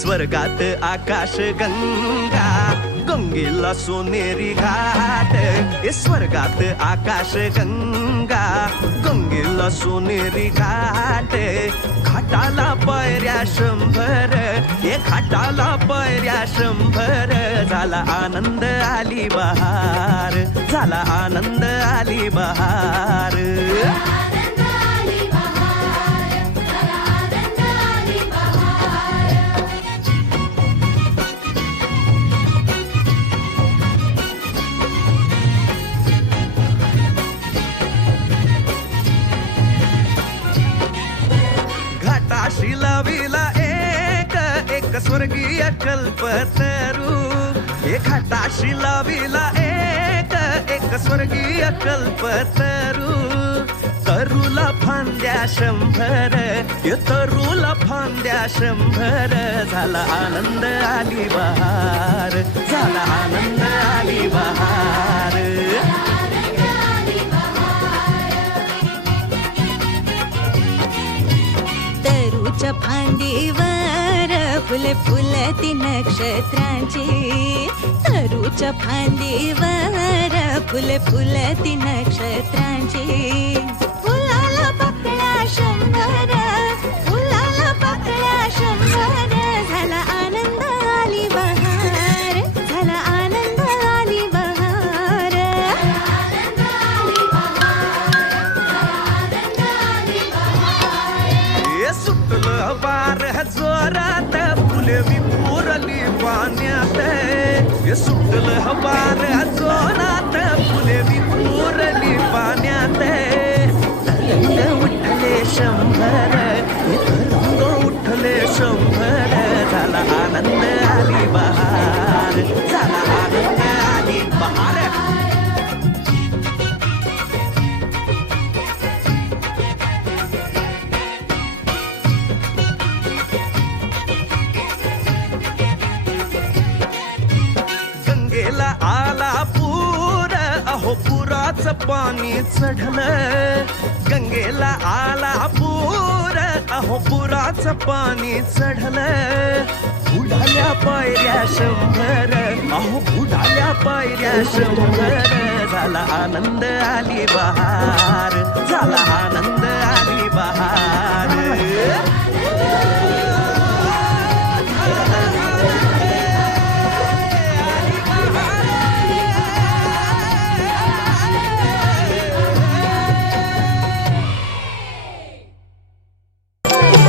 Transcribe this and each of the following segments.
स्वर्गात आकाश गंगा, गंगेला सोनेरी घाट. स्वर्गात आकाश गंगा, गंगेला सोनेरी घाट. घाटाला पायऱ्या 100, हे घाटाला पायऱ्या 100. झाला आनंद आली बहार, झाला आनंद आली बहार. घाटाशी लाविला एक स्वर्गीय कल्पतरू. हे घाटाशी लाविला एक स्वर्गीय कल्पतरू. तरूला फांद्या 100, हे तरूला फांद्या 100. झाला आनंद आली बहार, झाला आनंद आली बहार. तरूच्या फांदीवर फुले फुलती नक्षत्रांची. तरूच्या फांदीवर फुले फुलती नक्षत्रांची. फुलाला पाकळ्या 100, फुलाला पाकळ्या 100. झाला आनंद आली बहार, झाला आनंद आली बहार. सुटलं वार जोरात, फुले विपुरली पाण्यात. सुटलं वार जोरात, फुले विपुरली पाण्यात. तरंग उठले 100, हे तरंग उठले 100. झाला आनंद आली बहार, झाला आनंद आली बहार. आला पूर, अहो पुराचं पाणी चढलं. गंगेला आला पूर, अहो पुराचं पाणी चढलं. बुडाल्या पायऱ्या 100, अहो बुडाल्या पायऱ्या 100. झाला आनंद आली बहार, झाला आनंद आली बहार.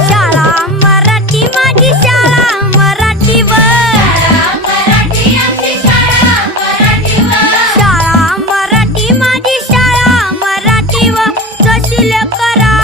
शाळा मराठी माझी शाळा मराठी व करा.